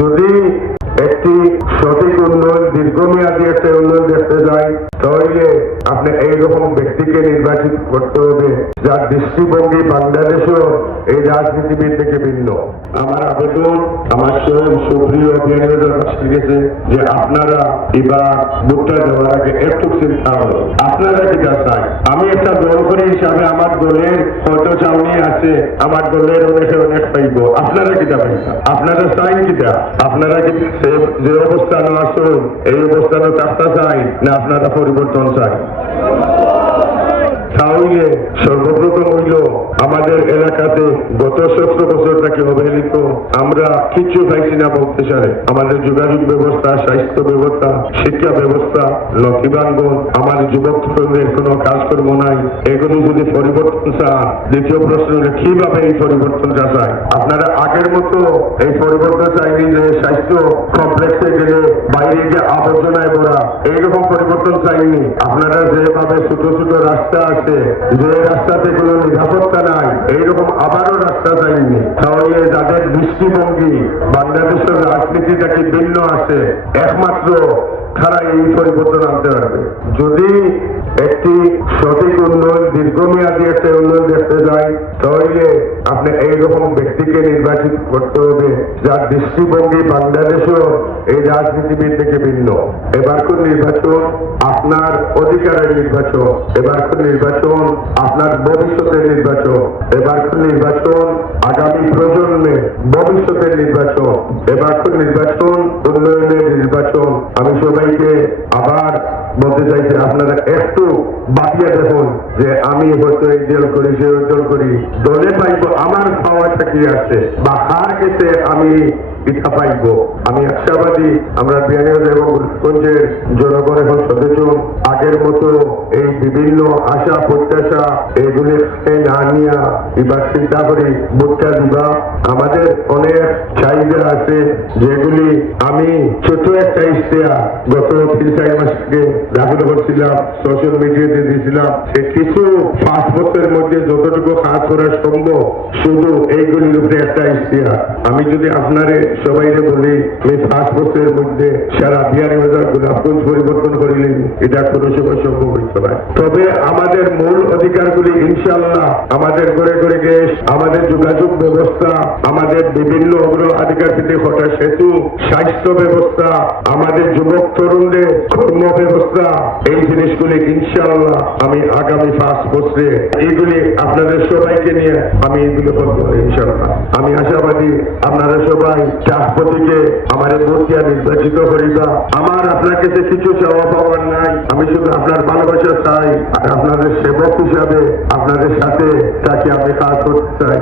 যদি একটি সঠিক উন্নয়ন, দীর্ঘমেয়াদী একটা উন্নয়ন দেখতে যাই, তাহলে আপনি এইরকম ব্যক্তিকে নির্বাচিত করতে হবে যার দৃষ্টিভঙ্গি বাংলাদেশের এই রাজনীতিবিদ থেকে ভিন্ন। আমার আবেদন আমার সুপ্রিয় অভিনেতাদের কাছে গেছে যে আপনারা এবার ভোটটা দেওয়ার আগে একটু চিন্তা হবে, আপনারা কিটা চাই। আমি একটা দল করি হিসাবে আমার দলের হয়তো চাউনি আছে, আমার দলের অনেকে অনেক পাইব, আপনারা কিটা পাইবা, আপনারা চাই কিটা, আপনারা কি যে অবস্থান আসুন এই অবস্থানে থাকতে চাই না আপনারা পরিবর্তন চাই? তাহলে সর্বপ্রথম হইল আমাদের এলাকাতে গত 17 বছর থেকে অবহেলিত, আমরা কিচ্ছু পাইছি না বলতে চাই। আমাদের যোগাযোগ ব্যবস্থা, স্বাস্থ্য ব্যবস্থা, শিক্ষা ব্যবস্থা, নথিবাঙ্গন, আমাদের যুবক তরুণদের কোনো কাজকর্ম নাই। এগুলো যদি পরিবর্তন চান, দ্বিতীয় প্রশ্ন হলে কিভাবে এই পরিবর্তনটা চাই? আপনারা আগের মতো এই পরিবর্তন চাইনি যে স্বাস্থ্য কমপ্লেক্সে গেলে বাইরে গিয়ে আবর্জনায় ভরা, এইরকম পরিবর্তন চাইনি। আপনারা যেভাবে ছোট ছোট রাস্তা আছে, যে রাস্তাতে কোনো নিরাপত্তা নাই, এইরকম আবারও রাস্তা চাইনি। তাহলে যাদের দৃষ্টিভঙ্গি বাংলাদেশের রাজনীতিটাকে ভিন্ন আছে, একমাত্র তারা এই পরিবর্তন আনতে পারবে। যদি একটি সঠিক উন্নয়ন, দীর্ঘমেয়াদী একটা উন্নয়ন দেখতে যাই, তাহলে আপনি এইরকম ব্যক্তিকে নির্বাচিত করতে হবে যার দৃষ্টিভঙ্গি বাংলাদেশের এই রাজনীতিবিদ থেকে ভিন্ন। এবারকার নির্বাচন আপনার অধিকারের নির্বাচন, এবারকার নির্বাচন আপনার ভবিষ্যতের নির্বাচন, এবারকার নির্বাচন আগামী প্রজন্মের ভবিষ্যতের নির্বাচন, এবারকার নির্বাচন উন্নয়নের নির্বাচন। আমি সবাইকে আবার বলতে চাইছি, আপনারা একটু বাকিয়ে দেখুন যে আমি হয়তো এই দল করি, সে দল করি, দলে পাইব আমার পাওয়াটা কি আছে বা হার গেছে আমি পিঠা পাইব। আমি আশাবাদী আমরা বিহার এবং গঞ্জের জনগণ এখন সচেতন। আগের মতো এই বিভিন্ন আশা প্রত্যাশা এগুলি না নিয়ে এবার চিন্তা করি ভোটটা দিবা। আমাদের অনেক চাহিদা আছে যেগুলি আমি ছোট একটা ইশতেহার গত 3-4 মাস থেকে দাখিল করছিলাম, সোশ্যাল মিডিয়াতে দিয়েছিলাম। সে কিছু 5 বছরের মধ্যে যতটুকু কাজ করা সম্ভব শুধু এইগুলির উপরে একটা ইশতেহার। আমি যদি আপনারে সবাইকে বলি এই 5 বছরের মধ্যে সারা বিহারি বাজার গোলাপগঞ্জ পরিবর্তন করিলেন, এটা কোনো সময় সম্ভব হইত না। তবে আমাদের মূল অধিকারগুলি ইনশাআল্লাহ আমাদের ঘরে ঘরে গ্যাস, আমাদের যোগাযোগ ব্যবস্থা, আমাদের বিভিন্ন অগ্রাধিকার থেকে ঘটা সেতু, স্বাস্থ্য ব্যবস্থা, আমাদের যুবক তরুণদের কর্ম ব্যবস্থা, এই জিনিসগুলি ইনশাআল্লাহ আমি আগামী 5 বছরে এইগুলি আপনাদের সবাইকে নিয়ে আমি এইগুলো করবো ইনশাআল্লাহ। আমি আশাবাদী আপনারা সবাই রাষ্ট্রপতিকে আমাদের ভোট দিয়ে নির্বাচিত করিবা। আমার আপনার কাছে কিছু চাওয়া পাওয়ার নাই, আমি শুধু আপনার ভালোবাসা চাই আর আপনাদের সেবক হিসাবে আপনাদের সাথে তাকে আমি কাজ করতে চাই।